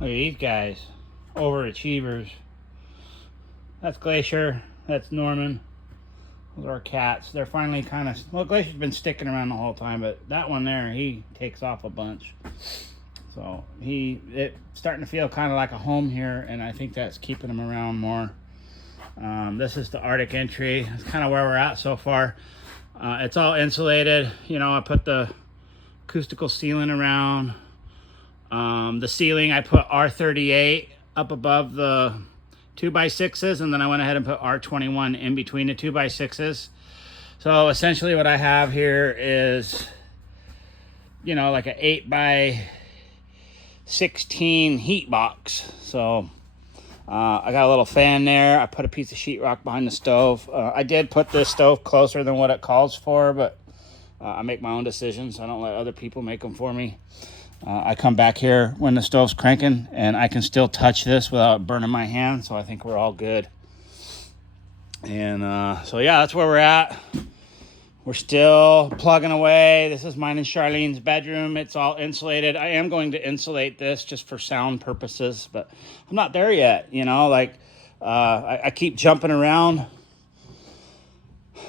Look at these guys, overachievers. That's Glacier. That's Norman. Those are our cats. They're finally kind of, well, Glacier's been sticking around the whole time, but that one there, he takes off a bunch. So it's starting to feel kind of like a home here, and I think that's keeping him around more. This is the Arctic entry. That's kind of where we're at so far. It's all insulated. You know, I put the acoustical ceiling around. The ceiling, I put R38 up above the 2x6s, and then I went ahead and put R21 in between the 2x6s. So essentially what I have here is, you know, like an 8x16 heat box. So I got a little fan there. I put a piece of sheetrock behind the stove. I did put this stove closer than what it calls for, but I make my own decisions. I don't let other people make them for me. I come back here when the stove's cranking, and I can still touch this without burning my hand, so I think we're all good. And so yeah, that's where we're at. We're still plugging away. This is mine and Charlene's bedroom. It's all insulated. I am going to insulate this just for sound purposes, but I'm not there yet. You know, like I keep jumping around.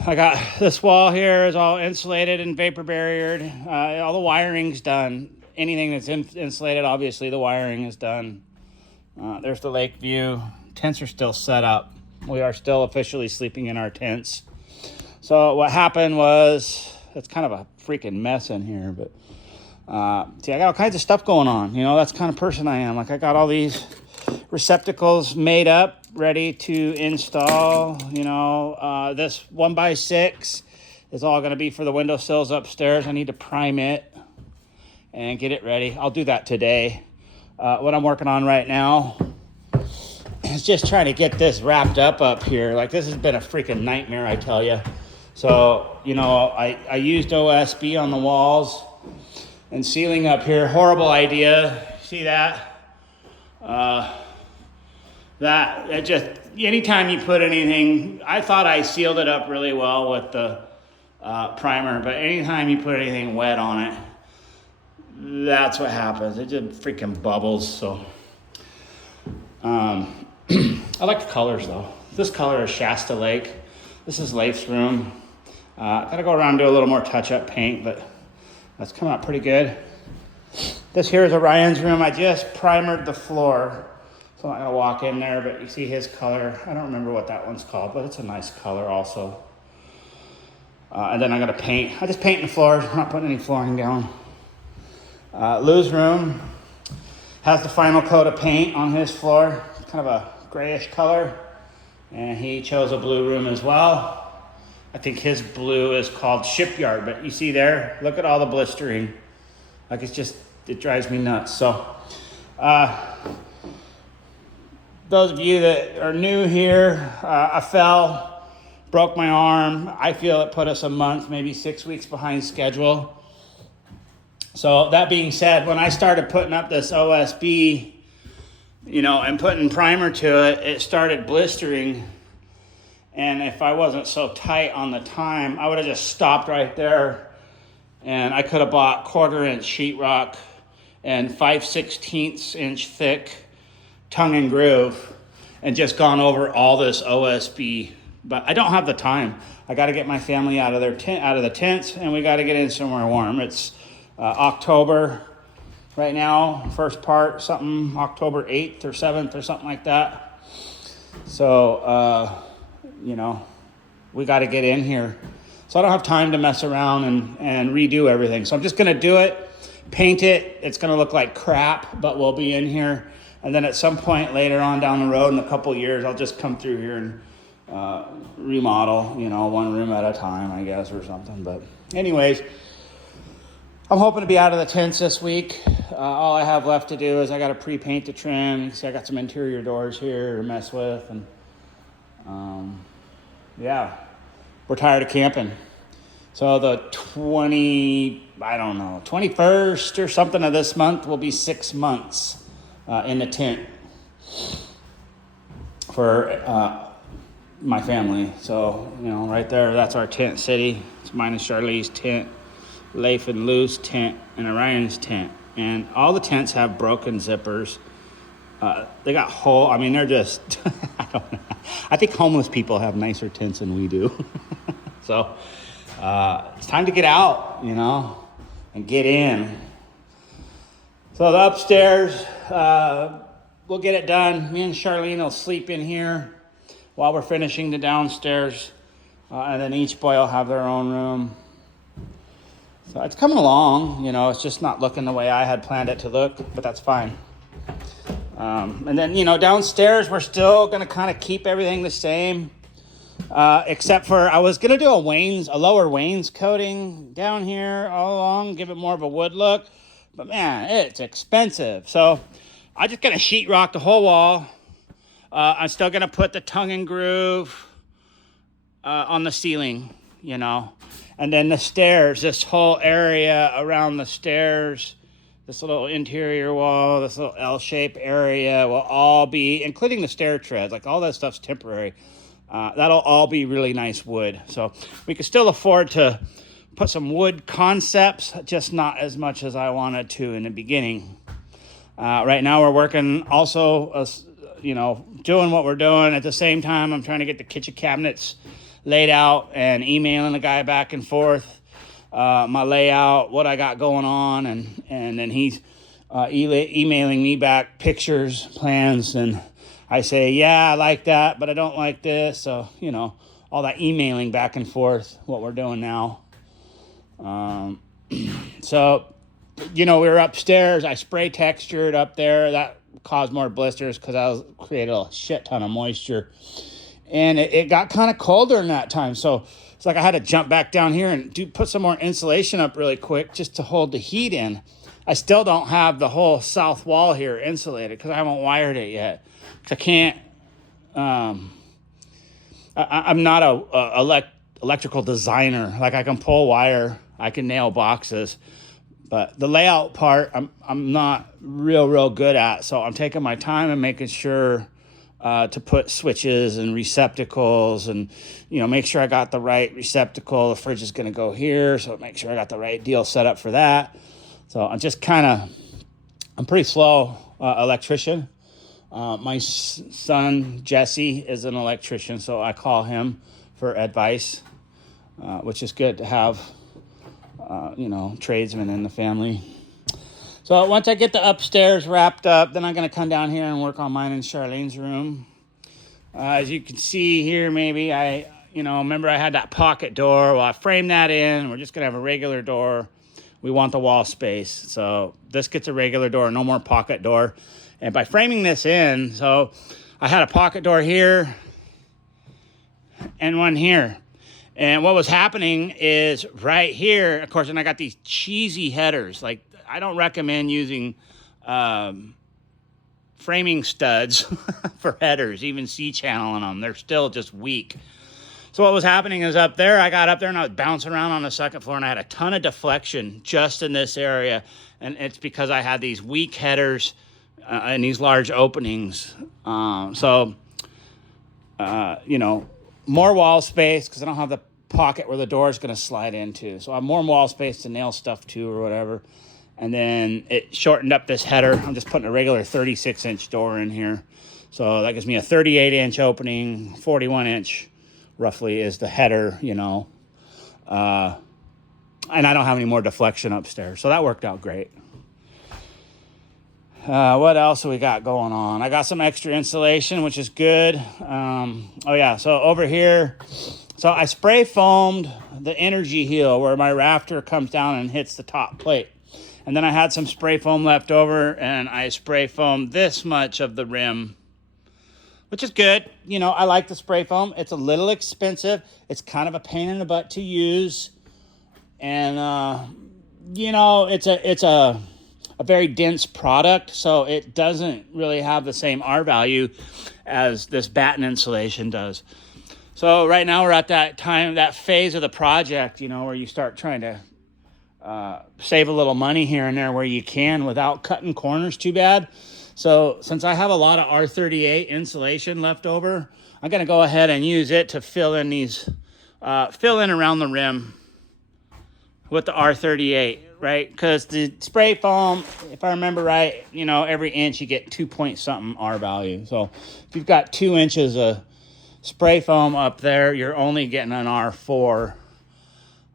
I got this wall here is all insulated and vapor barriered. All the wiring's done. Anything that's insulated, obviously the wiring is done. There's the lake view. Tents are still set up. We are still officially sleeping in our tents. So what happened was, it's kind of a freaking mess in here, but see, I got all kinds of stuff going on. You know, that's the kind of person I am. Like, I got all these receptacles made up, ready to install. You know, this 1x6 is all going to be for the windowsills upstairs. I need to prime it and get it ready. I'll do that today. What I'm working on right now is just trying to get this wrapped up here. Like, this has been a freaking nightmare, I tell you. So, you know, I used OSB on the walls and ceiling up here. Horrible idea. See that? That just, anytime you put anything, I thought I sealed it up really well with the primer, but anytime you put anything wet on it, that's what happens. It just freaking bubbles. So I like the colors though. This color is Shasta Lake. This is Leif's room. Gotta go around and do a little more touch-up paint, but that's coming out pretty good. This here is Orion's room. I just primered the floor, so I'm not gonna walk in there, but you see his color. I don't remember what that one's called, but it's a nice color also. And then I'm gonna paint. I just paint the floors. I'm not putting any flooring down. Lou's room has the final coat of paint on his floor, kind of a grayish color, and he chose a blue room as well. I think his blue is called Shipyard, but you see there, look at all the blistering. Like, it's just, it drives me nuts. So those of you that are new here, I fell, broke my arm. I feel it put us a month, maybe 6 weeks behind schedule. So that being said, when I started putting up this OSB, you know, and putting primer to it, it started blistering. And if I wasn't so tight on the time, I would have just stopped right there. And I could have bought 1/4-inch sheetrock and 5/16 inch thick tongue and groove and just gone over all this OSB. But I don't have the time. I got to get my family out of their tent, out of the tents, and we got to get in somewhere warm. It's October right now, first part, something October 8th or 7th or something like that. So, you know, we got to get in here. So I don't have time to mess around and redo everything. So I'm just going to do it, paint it. It's going to look like crap, but we'll be in here. And then at some point later on down the road in a couple years, I'll just come through here and remodel, you know, one room at a time, I guess, or something. But anyways, I'm hoping to be out of the tents this week. All I have left to do is I got to pre-paint the trim. You can see I got some interior doors here to mess with. And yeah, we're tired of camping. So the 21st or something of this month will be 6 months in the tent for my family. So, you know, right there, that's our tent city. It's mine and Charlene's tent, Leif and Lou's tent, and Orion's tent. And all the tents have broken zippers. They got whole. I mean, they're just. I don't know. I think homeless people have nicer tents than we do. So it's time to get out, and get in. So the upstairs, we'll get it done. Me and Charlene will sleep in here while we're finishing the downstairs, and then each boy will have their own room. So it's coming along, it's just not looking the way I had planned it to look, but that's fine. And then, downstairs, we're still going to kind of keep everything the same, except for I was going to do a lower wainscoting down here all along, give it more of a wood look. But, man, it's expensive. So I'm just going to sheetrock the whole wall. I'm still going to put the tongue and groove on the ceiling, And then the stairs, this whole area around the stairs, this little interior wall, this little L-shaped area will all be, including the stair treads, like all that stuff's temporary. That'll all be really nice wood. So we can still afford to put some wood concepts, just not as much as I wanted to in the beginning. Right now we're working also, doing what we're doing. At the same time, I'm trying to get the kitchen cabinets laid out and emailing the guy back and forth. My layout, what I got going on, and then he's emailing me back pictures, plans, and I say, yeah, I like that, but I don't like this. So, all that emailing back and forth, what we're doing now. So, we were upstairs. I spray textured up there. That caused more blisters because I created a shit ton of moisture. And it got kind of colder in that time. So it's like I had to jump back down here and put some more insulation up really quick just to hold the heat in. I still don't have the whole south wall here insulated because I haven't wired it yet. I can't, I'm not a electrical designer. Like I can pull wire, I can nail boxes. But the layout part, I'm not real good at. So I'm taking my time and making sure to put switches and receptacles and, make sure I got the right receptacle. The fridge is going to go here, so make sure I got the right deal set up for that. So I'm just I'm pretty slow electrician. My son, Jesse, is an electrician, so I call him for advice, which is good to have, tradesmen in the family. So once I get the upstairs wrapped up, then I'm going to come down here and work on mine and Charlene's room. As you can see here, maybe remember I had that pocket door. Well, I framed that in. We're just going to have a regular door. We want the wall space. So this gets a regular door, no more pocket door. And by framing this in, so I had a pocket door here and one here. And what was happening is right here, of course, and I got these cheesy headers. Like, I don't recommend using framing studs for headers, even C-channel in them. They're still just weak. So what was happening is up there, I got up there and I was bouncing around on the second floor and I had a ton of deflection just in this area. And it's because I had these weak headers and these large openings. More wall space because I don't have the pocket where the door is going to slide into. So I have more wall space to nail stuff to or whatever. And then it shortened up this header. I'm just putting a regular 36-inch door in here. So that gives me a 38-inch opening, 41-inch roughly is the header, and I don't have any more deflection upstairs. So that worked out great. What else we got going on? I got some extra insulation, which is good. So over here, so I spray foamed the energy heel where my rafter comes down and hits the top plate. And then I had some spray foam left over and I spray foamed this much of the rim, which is good. I like the spray foam. It's a little expensive. It's kind of a pain in the butt to use. And, it's a very dense product, so it doesn't really have the same R value as this batten insulation does. So right now we're at that phase of the project, where you start trying to save a little money here and there where you can without cutting corners too bad. So since I have a lot of R38 insulation left over, I'm going to go ahead and use it to fill in around the rim. with the R38, right? Because the spray foam, if I remember right, you know, every inch you get 2 point something R value. So if you've got 2 inches of spray foam up there, you're only getting an R4.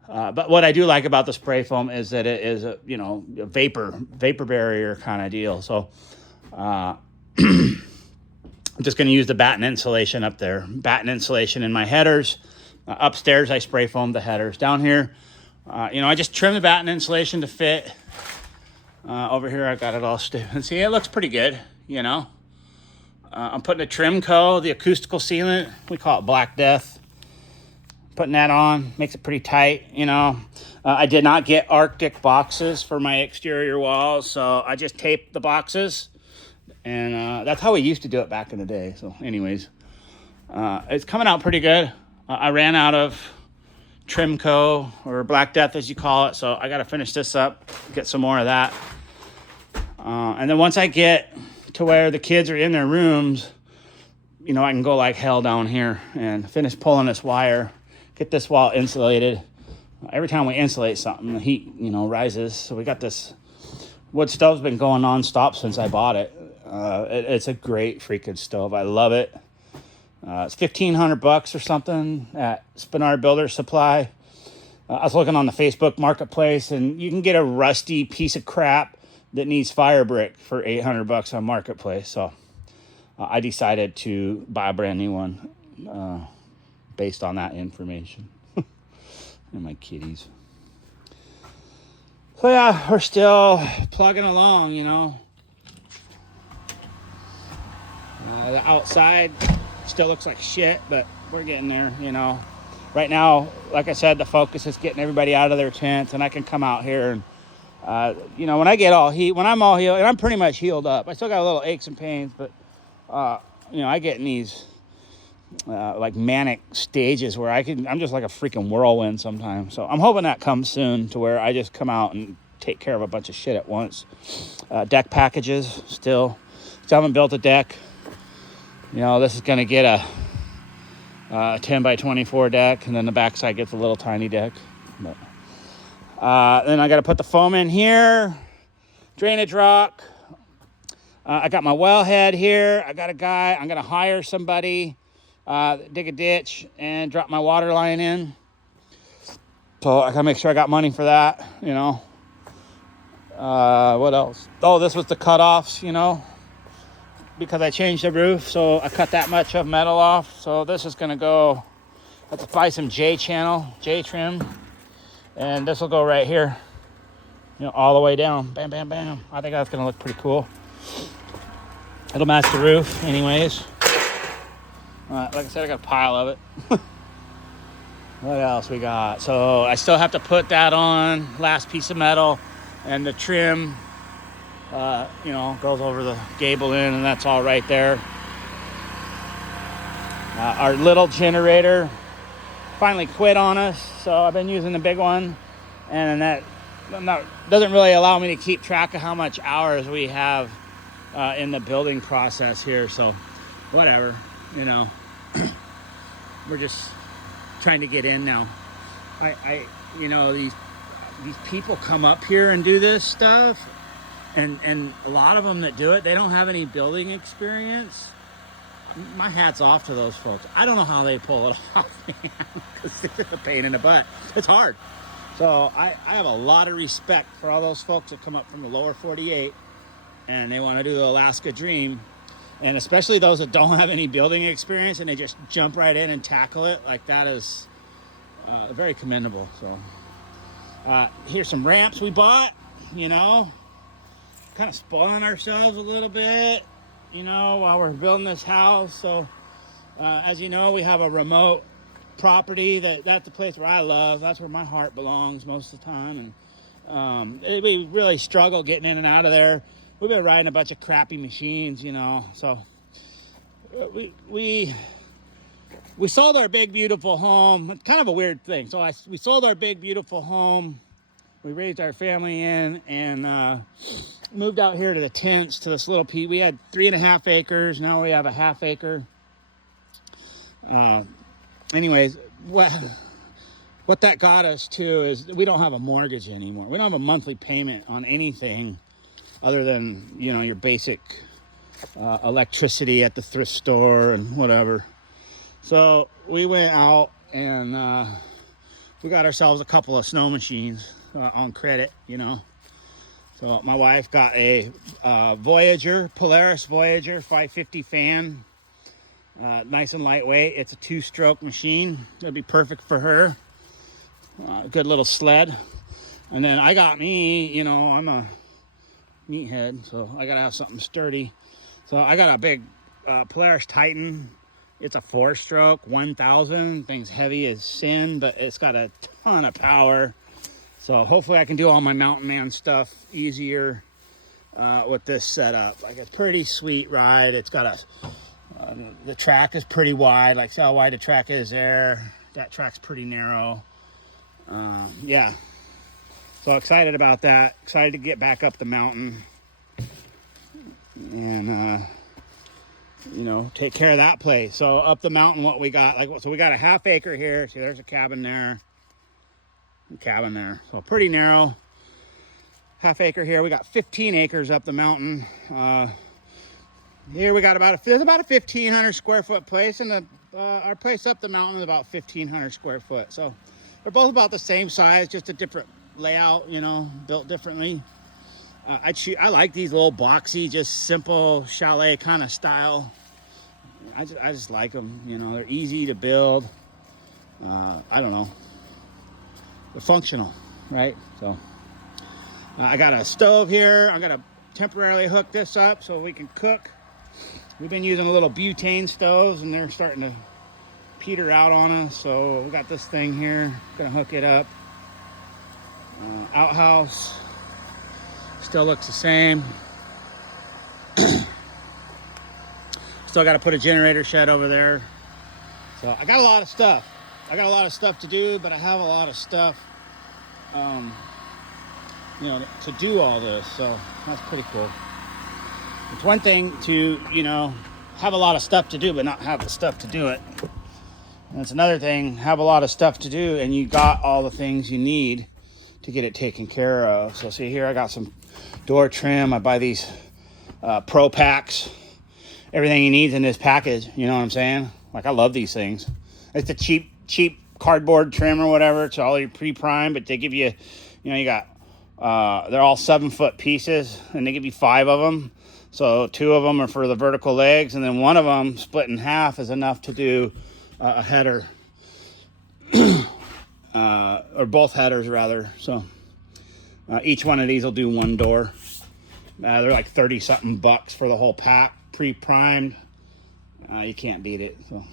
But what I do like about the spray foam is that it is a, you know, a vapor barrier kind of deal. So I'm just going to use the batten insulation up there. Batten insulation in my headers. Upstairs, I spray foam the headers. Down here, you know, I just trim the batten insulation to fit. Over here, I got it all stiff. And see, it looks pretty good, you know. I'm putting a Trimco, the acoustical sealant. We call it Black Death. Putting that on makes it pretty tight, you know. I did not get Arctic boxes for my exterior walls, so I just taped the boxes. And that's how we used to do it back in the day. So anyways, it's coming out pretty good. I ran out of Trimco, or Black Death as you call it, so I got to finish this up, get some more of that. And then once I get to where the kids are in their rooms, you know, I can go like hell down here and finish pulling this wire, get this wall insulated. Every time we insulate something, the heat, you know, rises. So we got this wood stove's been going non-stop since I bought it. It's a great freaking stove. I love it. It's $1,500 or something at Spinard Builder Supply. I was looking on the Facebook Marketplace, and you can get a rusty piece of crap that needs fire brick for $800 on Marketplace. So I decided to buy a brand new one based on that information. And my kitties. So yeah, we're still plugging along, you know. The outside still looks like shit, but we're getting there, you know. Right now, like I said, the focus is getting everybody out of their tents, and I can come out here and, you know, when I'm all healed, and I'm pretty much healed up. I still got a little aches and pains, but, you know, I get in these, like manic stages where I'm just like a freaking whirlwind sometimes. So I'm hoping that comes soon to where I just come out and take care of a bunch of shit at once. Deck packages, still haven't built a deck. You know, this is going to get a 10 by 24 deck, and then the backside gets a little tiny deck. But, then I got to put the foam in here, drainage rock. I got my wellhead here. I got a guy. I'm going to hire somebody, dig a ditch, and drop my water line in. So I got to make sure I got money for that, you know. What else? Oh, this was the cutoffs, you know, because I changed the roof, so I cut that much of metal off. So this is going to go, I have to buy some J trim, and this will go right here, you know, all the way down. Bam, bam, bam. I think that's going to look pretty cool. It'll match the roof anyways. Like I said, I got a pile of it. What else we got? So I still have to put that on, last piece of metal, and the trim, you know, goes over the gable end, and that's all right there. Our little generator finally quit on us, so I've been using the big one, and that doesn't really allow me to keep track of how much hours we have in the building process here. So whatever, you know. We're just trying to get in now. I you know, these people come up here and do this stuff, and a lot of them that do it, they don't have any building experience. My hat's off to those folks. I don't know how they pull it off, man, because it's a pain in the butt. It's hard. So I have a lot of respect for all those folks that come up from the lower 48 and they want to do the Alaska Dream. And especially those that don't have any building experience and they just jump right in and tackle it. Like, that is very commendable. So here's some ramps we bought, you know, kind of spoiling ourselves a little bit, you know, while we're building this house. So as you know, we have a remote property that's the place where I love. That's where my heart belongs most of the time. And we really struggle getting in and out of there. We've been riding a bunch of crappy machines, you know. So we sold our big beautiful home. It's kind of a weird thing. So we sold our big beautiful home. We raised our family in and moved out here to the tents, to this little piece. We had 3.5 acres. Now we have a 1/2 acre. Anyways, what that got us to is we don't have a mortgage anymore. We don't have a monthly payment on anything other than, you know, your basic electricity at the thrift store and whatever. So we went out and we got ourselves a couple of snow machines on credit, you know. So my wife got a Voyager, Polaris Voyager 550 fan. Nice and lightweight. It's a 2-stroke machine. It'd be perfect for her. Good little sled. And then I got me, you know, I'm a meathead, so I gotta have something sturdy. So I got a big Polaris Titan. It's a 4-stroke 1000. Thing's heavy as sin, but it's got a ton of power. So hopefully I can do all my mountain man stuff easier with this setup. Like, it's pretty sweet ride. It's got the track is pretty wide. Like, see how wide the track is there. That track's pretty narrow. Yeah. So excited about that. Excited to get back up the mountain and you know, take care of that place. So up the mountain, what we got, like, so we got a ½ acre here. See, there's a cabin there. So pretty narrow. ½ acre here. We got 15 acres up the mountain. Here we got there's about a 1,500 square foot place, and our place up the mountain is about 1,500 square foot. So they're both about the same size, just a different layout, you know, built differently. I like these little boxy, just simple chalet kind of style. I just like them, you know. They're easy to build. I don't know. They're functional, right? So I got a stove here. I'm gonna temporarily hook this up so we can cook. We've been using a little butane stoves, and they're starting to peter out on us. So we got this thing here. Gonna hook it up. Outhouse still looks the same. Still got to put a generator shed over there. So I got a lot of stuff. I got a lot of stuff to do, but I have a lot of stuff, you know, to do all this. So that's pretty cool. It's one thing to, you know, have a lot of stuff to do, but not have the stuff to do it. And it's another thing, have a lot of stuff to do, and you got all the things you need to get it taken care of. So see here, I got some door trim. I buy these pro packs. Everything you need in this package, you know what I'm saying? Like, I love these things. It's a cheap cardboard trim or whatever. It's all your pre-prime, but they give you, you know, you got, they're all 7-foot pieces, and they give you 5 of them. So 2 of them are for the vertical legs, and then 1 of them split in half is enough to do a header, or both headers rather. So each one of these will do 1 door. They're like 30-something bucks for the whole pack, pre-primed. You can't beat it. So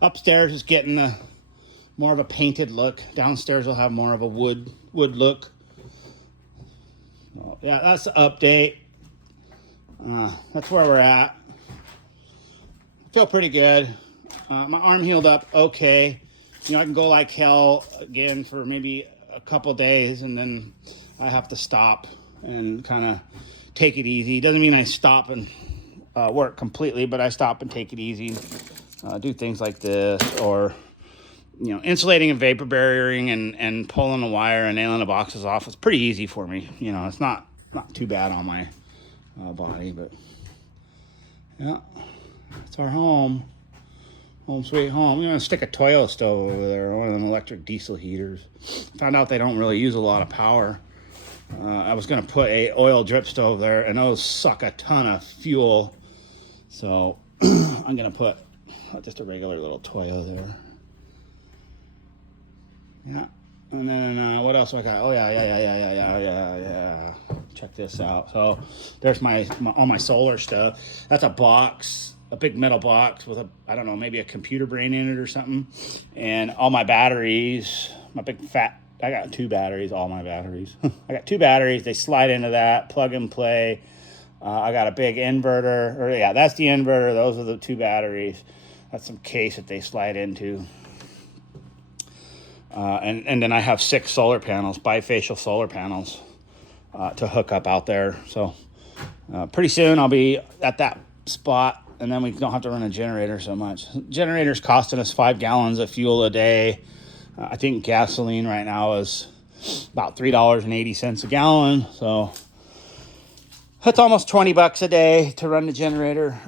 upstairs is getting more of a painted look. Downstairs will have more of a wood look. So, yeah, that's the update. That's where we're at. Feel pretty good. My arm healed up okay. You know, I can go like hell again for maybe a couple days, and then I have to stop and kind of take it easy. Doesn't mean I stop and work completely, but I stop and take it easy. Do things like this, or, you know, insulating and vapor barriering and pulling the wire and nailing the boxes off. It's pretty easy for me. You know, it's not too bad on my body, but yeah, it's our home. Home sweet home. I'm gonna stick a Toyo stove over there, one of them electric diesel heaters. Found out they don't really use a lot of power. I was gonna put a oil drip stove there, and those suck a ton of fuel. So I'm gonna put just a regular little Toyo there. Yeah. And then what else I got? Oh yeah. Check this out. So there's all my solar stuff. That's a box, a big metal box with I don't know, maybe a computer brain in it or something. And all my batteries, I got 2 batteries, all my batteries. I got 2 batteries. They slide into that, plug and play. I got a big inverter, that's the inverter. Those are the 2 batteries. That's some case that they slide into. And then I have 6 solar panels, bifacial solar panels, to hook up out there. So pretty soon I'll be at that spot, and then we don't have to run a generator so much. Generator's costing us 5 gallons of fuel a day. I think gasoline right now is about $3.80 a gallon. So that's almost 20 bucks a day to run the generator.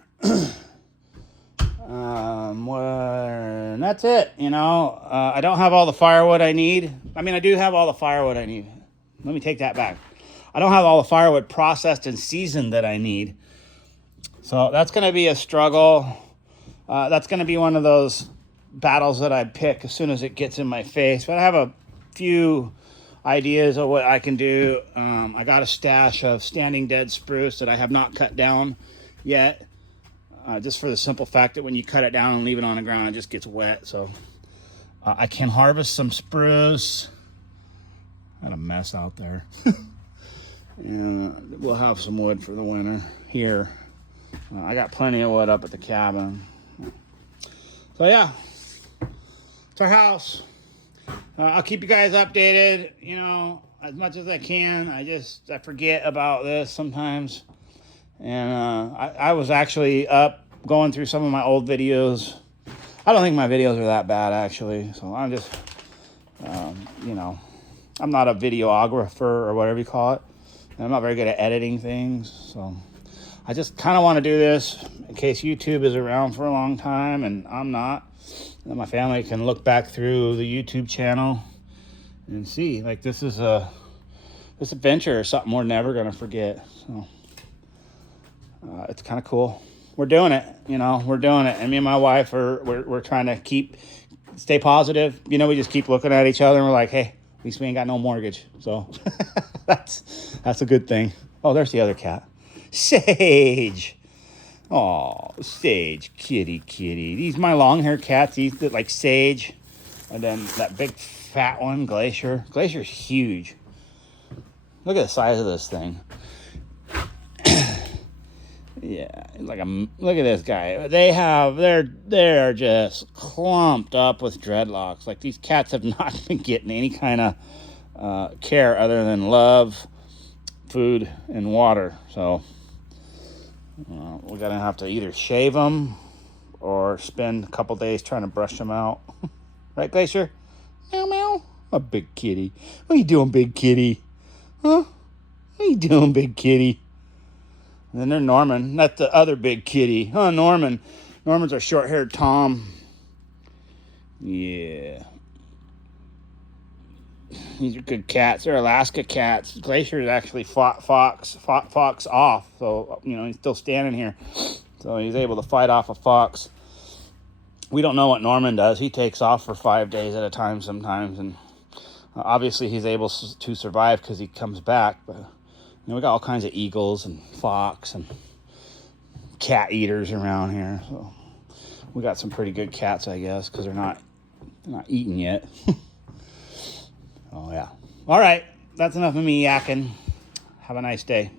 And that's it. I don't have all the firewood I need. I mean, I do have all the firewood I need. Let me take that back. I don't have all the firewood processed and seasoned that I need. So that's going to be a struggle. That's going to be one of those battles that I pick as soon as it gets in my face. But I have a few ideas of what I can do. I got a stash of standing dead spruce that I have not cut down yet. Just for the simple fact that when you cut it down and leave it on the ground, it just gets wet. So I can harvest some spruce. Got a mess out there. And we'll have some wood for the winter here. I got plenty of wood up at the cabin. So yeah, it's our house. I'll keep you guys updated, as much as I can. I forget about this sometimes. And I was actually up going through some of my old videos. I don't think my videos are that bad, actually. So I'm just, I'm not a videographer or whatever you call it. And I'm not very good at editing things. So I just kind of want to do this in case YouTube is around for a long time and I'm not. And my family can look back through the YouTube channel and see, like, this adventure is something we're never going to forget. So it's kind of cool. We're doing it, we're doing it. And me and my wife we're trying to stay positive. We just keep looking at each other and we're like, hey, at least we ain't got no mortgage. So that's a good thing. Oh, there's the other cat. Sage. Oh, Sage, kitty. These my long hair cats. These look like Sage. And then that big fat one, Glacier. Glacier's huge. Look at the size of this thing. Yeah, look at this guy. They're just clumped up with dreadlocks. Like, these cats have not been getting any kind of care other than love, food, and water. So we're gonna have to either shave them or spend a couple days trying to brush them out. Right, Glacier? Meow meow. A big kitty. What are you doing, big kitty? Huh? What are you doing, big kitty? And then there's Norman. That's the other big kitty. Oh, Norman. Norman's our short-haired Tom. Yeah. These are good cats. They're Alaska cats. Glacier's actually fought Fox off. So, he's still standing here. So he's able to fight off a fox. We don't know what Norman does. He takes off for 5 days at a time sometimes. And obviously he's able to survive because he comes back. But we got all kinds of eagles and fox and cat eaters around here. So we got some pretty good cats, I guess, because they're not eaten yet. Oh, yeah. All right. That's enough of me yakking. Have a nice day.